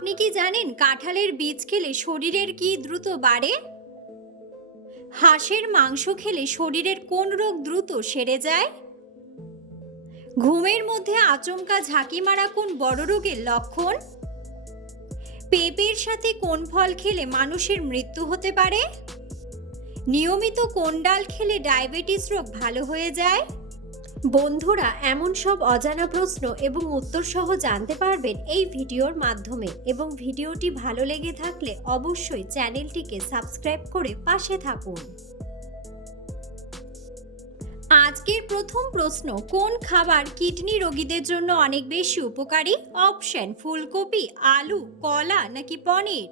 আপনি কি জানেন কাঁঠালের বীজ খেলে শরীরের কি দ্রুত বাড়ে? হাঁসের মাংস খেলে শরীরের কোন রোগ দ্রুত সেরে যায়? ঘুমের মধ্যে আচমকা ঝাঁকি মারা কোন বড় রোগের লক্ষণ? পেঁপের সাথে কোন ফল খেলে মানুষের মৃত্যু হতে পারে? নিয়মিত কোন ডাল খেলে ডায়াবেটিস রোগ ভালো হয়ে যায়? বন্ধুরা, এমন সব অজানা প্রশ্ন এবং উত্তর সহ জানতে পারবেন এই ভিডিওর মাধ্যমে, এবং ভিডিওটি ভালো লেগে থাকলে অবশ্যই চ্যানেলটিকে সাবস্ক্রাইব করে পাশে থাকুন। আজকের প্রথম প্রশ্ন, কোন খাবার কিডনি রোগীদের জন্য অনেক বেশি উপকারী? অপশন: ফুলকপি, আলু, কলা নাকি পনির?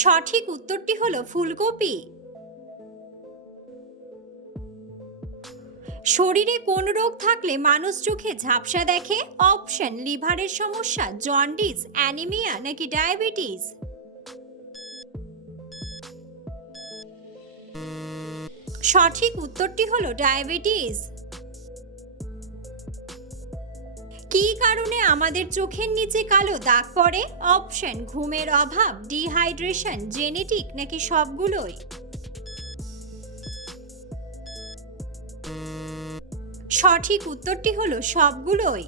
সঠিক উত্তরটি হলো ফুলকপি। শরীরে কোন রোগ থাকলে মানুষ চোখে ঝাপসা দেখে? অপশন: লিভারের সমস্যা, জন্ডিস, অ্যানিমিয়া নাকি ডায়াবেটিস? সঠিক উত্তরটি হলো ডায়াবেটিস। কী কারণে আমাদের চোখের নিচে কালো দাগ পড়ে? অপশন: ঘুমের অভাব, ডিহাইড্রেশন, জেনেটিক নাকি সবগুলোই? সঠিক উত্তরটি হলো সবগুলোই।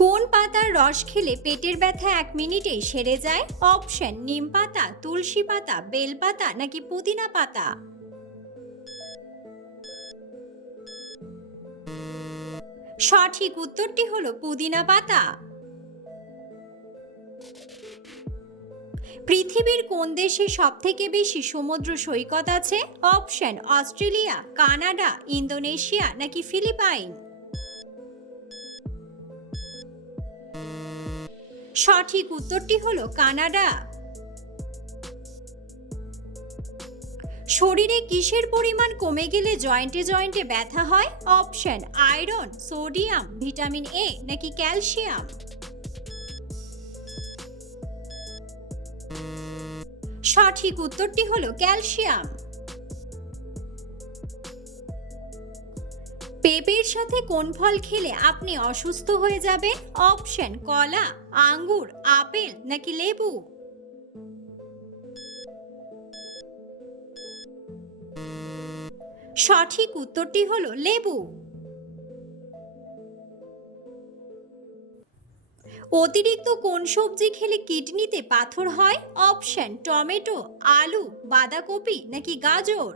কোন পাতার রস খেলে পেটের ব্যথা 1 মিনিটেই সেরে যায়? অপশন: নিম পাতা, তুলসী পাতা, বেল পাতা নাকি পুদিনা পাতা? সঠিক উত্তরটি হলো পুদিনা পাতা। পৃথিবীর কোন দেশে সবথেকে বেশি সমুদ্র সৈকত আছে? অপশন: অস্ট্রেলিয়া, কানাডা, ইন্দোনেশিয়া নাকি ফিলিপাইন? সঠিক উত্তরটি হলো কানাডা। শরীরে কিসের পরিমাণ কমে গেলে জয়েন্টে জয়েন্টে ব্যথা হয়? Option: iron, sodium, vitamin A নাকি ক্যালসিয়াম? সঠিক উত্তরটি হলো ক্যালসিয়াম। পেঁপের সাথে কোন ফল খেলে আপনি অসুস্থ হয়ে যাবেন? অপশন: কলা, আঙ্গুর, আপেল নাকি লেবু? সঠিক উত্তরটি হলো লেবু। অতিরিক্ত কোন সবজি খেলে কিডনিতে পাথর হয়? অপশন: টমেটো, আলু, বাঁধাকপি নাকি গাজর?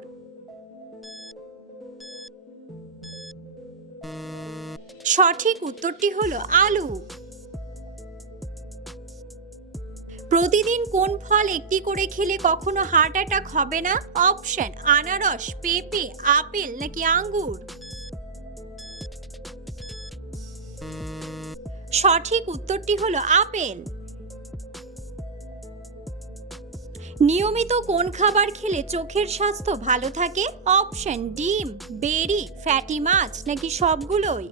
সঠিক উত্তরটি হলো আলু। প্রতিদিন কোন ফল একটি করে খেলে কখনো হার্ট অ্যাটাক হবে না? অপশন: আনারস, পেঁপে, আপেল নাকি আঙ্গুর? সঠিক উত্তরটি হলো আপেল। নিয়মিত কোন খাবার খেলে চোখের স্বাস্থ্য ভালো থাকে? অপশন: ডিম, বেরি, ফ্যাটি মাছ নাকি সবগুলোই?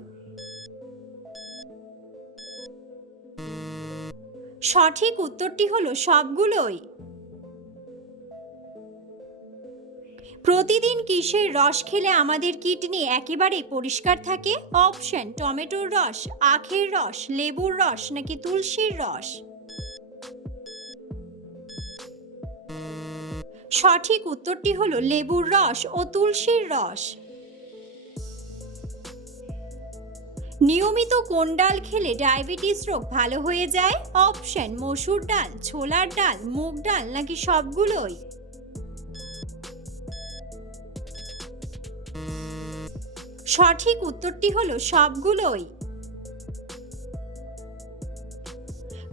সঠিক উত্তরটি হলো সবগুলোই। প্রতিদিন কিসের রস খেলে আমাদের কিডনি একেবারে পরিষ্কার থাকে? অপশন: টমেটোর রস, আখের রস, লেবুর রস নাকি তুলসীর রস? সঠিক উত্তরটি হলো লেবুর রস ও তুলসীর রস। নিয়মিত কোন ডাল খেলে ডায়াবেটিস রোগ ভালো হয়ে যায়? অপশন: মসুর ডাল, ছোলার ডাল, মুগ ডাল নাকি সবগুলোই? সঠিক উত্তরটি হলো সবগুলোই।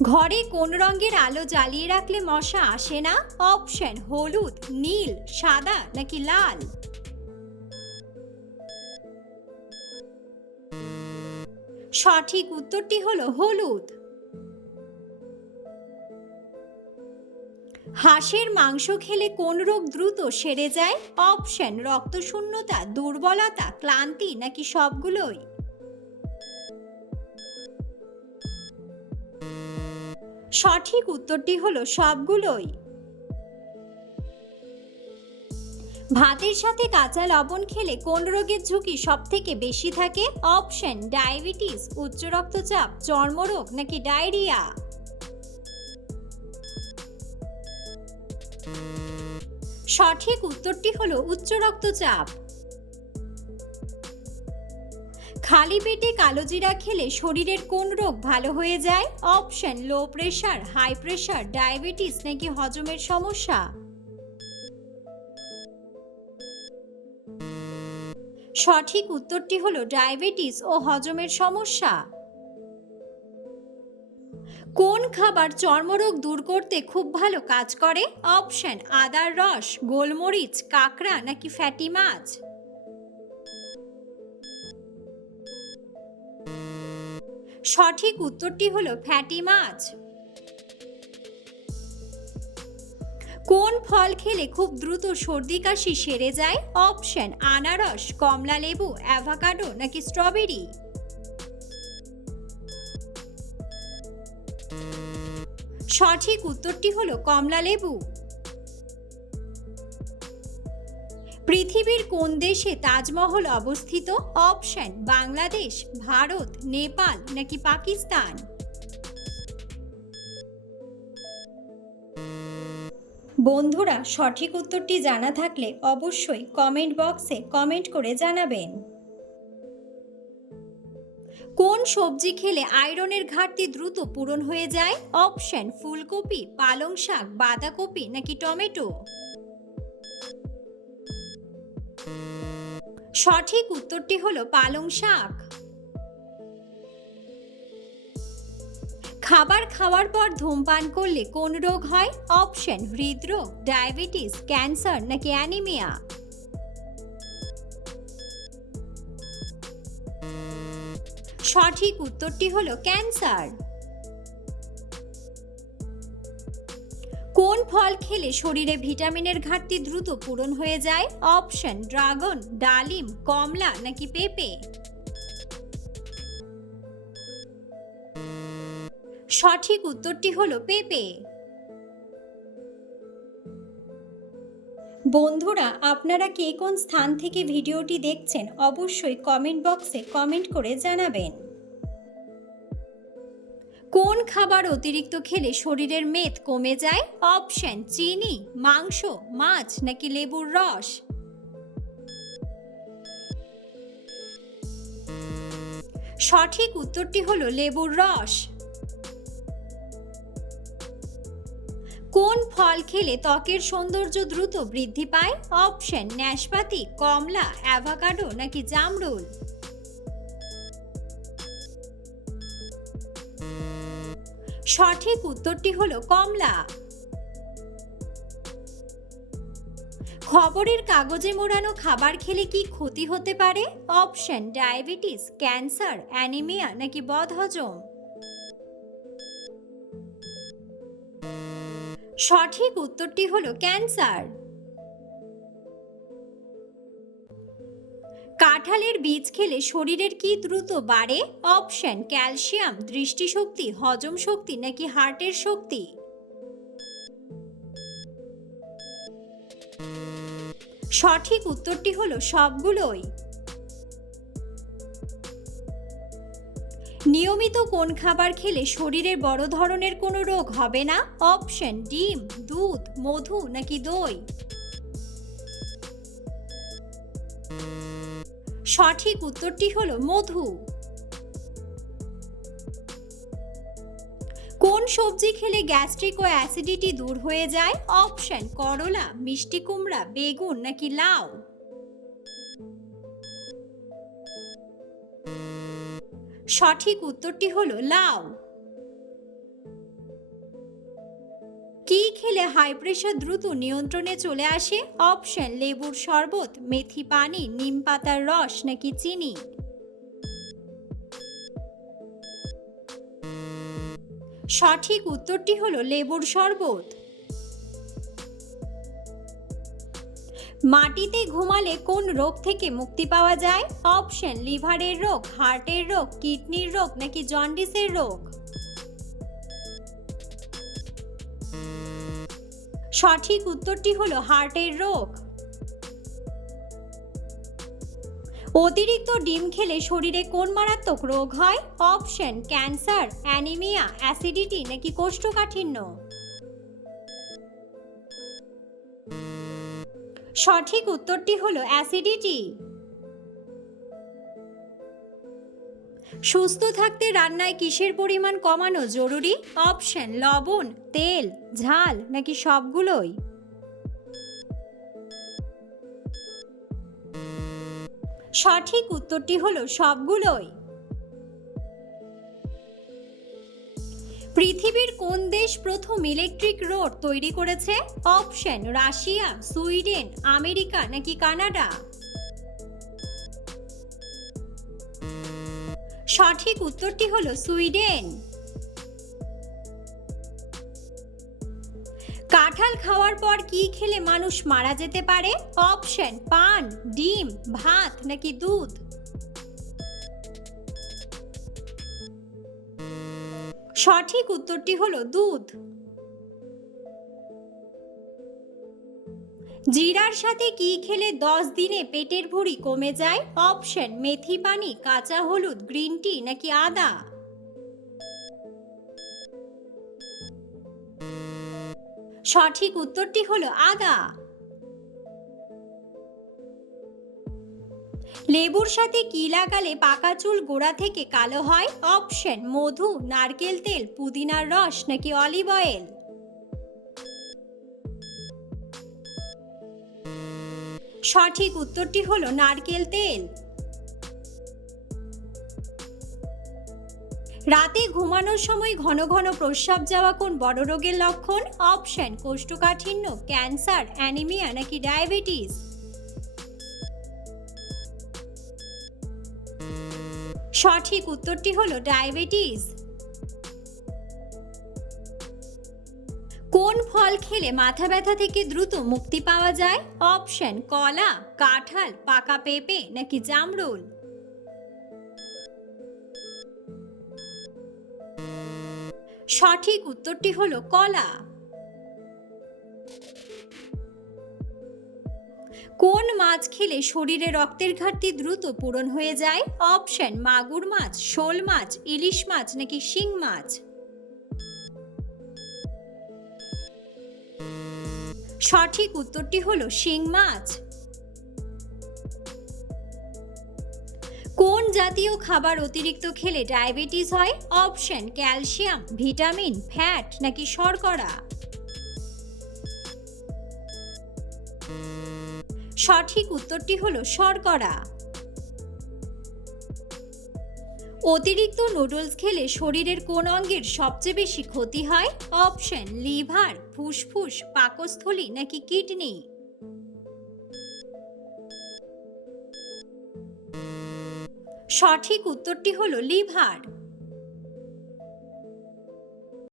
ঘরে কোন রঙের আলো জ্বালিয়ে রাখলে মশা আসে না? অপশন: হলুদ, নীল, সাদা নাকি লাল? সঠিক উত্তরটি হলো হলুদ। হাঁসের মাংস খেলে কোন রোগ দ্রুত সেরে যায়? অপশন: রক্তশূন্যতা, দুর্বলতা, ক্লান্তি নাকি সবগুলোই? সঠিক উত্তরটি হলো সবগুলোই। ভাতের সাথে কাঁচা লবণ খেলে কোন রোগের ঝুঁকি সবথেকে বেশি থাকে? অপশন ডায়াবেটিস, উচ্চ রক্তচাপ, চর্মরোগ নাকি ডায়রিয়া। সঠিক উত্তরটি হলো উচ্চ রক্তচাপ। খালি পেটে কালোজিরা খেলে শরীরের কোন রোগ ভালো হয়ে যায়? Option low pressure, high pressure, diabetes নাকি হজমের সমস্যা। সঠিক উত্তরটি হলো ডায়াবেটিস ও হজমের সমস্যা। কোন খাবার চর্মরোগ দূর করতে খুব ভালো কাজ করে? অপশন আদার রস, গোলমরিচ, কাঁকড়া নাকি ফ্যাটি মাছ। সঠিক উত্তরটি হলো ফ্যাটি মাছ। কোন ফল খেলে খুব দ্রুত সর্দি কাশি সেরে যায়? অপশন আনারস, কমলা লেবু, অ্যাভোকাডো নাকি স্ট্রবেরি। সঠিক উত্তরটি হলো কমলা লেবু। পৃথিবীর কোন দেশে তাজমহল অবস্থিত? অপশন বাংলাদেশ, ভারত, নেপাল নাকি পাকিস্তান। বন্ধুরা, সঠিক উত্তরটি জানা থাকলে অবশ্যই কমেন্ট বক্সে কমেন্ট করে জানাবেন। কোন সবজি খেলে আয়রনের ঘাটতি দ্রুত পূরণ হয়ে যায়? অপশন ফুলকপি, পালং শাক, বাঁধাকপি নাকি টমেটো। সঠিক উত্তরটি হলো পালং শাক। খাবার খাওয়ার পর ধূমপান করলে কোন রোগ হয়? অপশন হৃদরোগ, ডায়াবেটিস, ক্যান্সার নাকি অ্যানিমিয়া। সঠিক উত্তরটি হলো ক্যান্সার। কোন ফল খেলে শরীরে ভিটামিনের ঘাটতি দ্রুত পূরণ হয়ে যায়? অপশন ড্রাগন, ডালিম, কমলা নাকি পেঁপে। সঠিক উত্তরটি হলো পেঁপে। বন্ধুরা, আপনারা কে কোন স্থান থেকে ভিডিওটি দেখছেন অবশ্যই কমেন্ট বক্সে কমেন্ট করে জানাবেন। কোন খাবার অতিরিক্ত খেলে শরীরের মেদ কমে যায়? অপশন চিনি, মাংস, মাছ নাকি লেবুর রস। সঠিক উত্তরটি হলো লেবুর রস। কোন ফল খেলে ত্বকের সৌন্দর্য দ্রুত বৃদ্ধি পায়? অপশন নাশপাতি, কমলা, অ্যাভোকাডো নাকি জামরুল। সঠিক উত্তরটি হলো কমলা। খবরের কাগজে মোড়ানো খাবার খেলে কি ক্ষতি হতে পারে? অপশন ডায়াবেটিস, ক্যান্সার, অ্যানিমিয়া নাকি বদহজম। সঠিক উত্তরটি হলো ক্যান্সার। কাঁঠালের বীজ খেলে শরীরের কি দ্রুত বাড়ে? অপশন ক্যালসিয়াম, দৃষ্টিশক্তি, হজম শক্তি নাকি হার্টের শক্তি। সঠিক উত্তরটি হলো সবগুলোই। নিয়মিত কোন খাবার খেলে শরীরের বড় ধরনের কোনো রোগ হবে না? অপশন ডিম, দুধ, মধু নাকি দই। সঠিক উত্তরটি হলো মধু। কোন সবজি খেলে গ্যাস্ট্রিক ও অ্যাসিডিটি দূর হয়ে যায়? অপশন করলা, মিষ্টি কুমড়া, বেগুন নাকি লাউ। সঠিক উত্তরটি হলো লাউ। কি খেলে হাই প্রেশার দ্রুত নিয়ন্ত্রণে চলে আসে? অপশন লেবুর শরবত, মেথি পানি, নিম পাতার রস নাকি চিনি। সঠিক উত্তরটি হলো লেবুর শরবত। মাটিতে ঘুমালে কোন রোগ থেকে মুক্তি পাওয়া যায়? অপশন লিভারের রোগ, হার্টের রোগ, কিডনির রোগ নাকি জন্ডিসের রোগ। সঠিক উত্তরটি হলো হার্টের রোগ। অতিরিক্ত ডিম খেলে শরীরে কোন মারাত্মক রোগ হয়? অপশন ক্যান্সার, অ্যানিমিয়া, অ্যাসিডিটি নাকি কোষ্ঠকাঠিন্য। সঠিক উত্তরটি হলো অ্যাসিডিটি। সুস্থ থাকতে রান্নায় কিসের পরিমাণ কমানো জরুরি? অপশন লবণ, তেল, ঝাল নাকি সবগুলোই। সঠিক উত্তরটি হলো সবগুলোই। পৃথিবীর কোন দেশ প্রথম ইলেকট্রিক রোড তৈরি করেছে? অপশন রাশিয়া, সুইডেন, আমেরিকা নাকি কানাডা। সঠিক উত্তরটি হলো সুইডেন। কাঁঠাল খাওয়ার পর কি খেলে মানুষ মারা যেতে পারে? অপশন পান, ডিম, ভাত নাকি দুধ। সঠিক উত্তরটি হলো দুধ। জিরার সাথে কি খেলে 10 দিনে পেটের ভুঁড়ি কমে যায়? অপশন মেথি পানি, কাঁচা হলুদ, গ্রিন টি নাকি আদা। সঠিক উত্তরটি হলো আদা। লেবুর সাথে কি লাগালে পাকা চুল গোড়া থেকে কালো হয়? অপশন মধু, নারকেল তেল, পুদিনার রস নাকি অলিভ অয়েল। সঠিক উত্তরটি হলো নারকেল তেল। রাতে ঘুমানোর সময় ঘন ঘন প্রস্রাব যাওয়া কোন বড় রোগের লক্ষণ? অপশন কোষ্ঠকাঠিন্য, ক্যান্সার, অ্যানিমিয়া নাকি ডায়াবেটিস। সঠিক উত্তরটি হলো ডায়াবেটিস। কোন ফল খেলে মাথা ব্যথা থেকে দ্রুত মুক্তি পাওয়া যায়? অপশন কলা, কাঁঠাল, পাকা পেঁপে নাকি জামরুল। সঠিক উত্তরটি হলো কলা। কোন মাছ খেলে শরীরে রক্তের ঘাটতি দ্রুত পূরণ হয়ে যায়? অপশন মাগুর মাছ, শোল মাছ, ইলিশ মাছ নাকি শিং মাছ। সঠিক উত্তরটি হলো শিং মাছ। কোন জাতীয় খাবার অতিরিক্ত খেলে ডায়াবেটিস হয়? অপশন ক্যালসিয়াম, ভিটামিন, ফ্যাট নাকি শর্করা। সঠিক উত্তরটি হলো শর্করা। অতিরিক্ত নুডলস খেলে শরীরের কোন অঙ্গের সবচেয়ে বেশি ক্ষতি হয়? অপশন লিভার, ফুসফুস, পাকস্থলী নাকি কিডনি। সঠিক উত্তরটি হলো লিভার।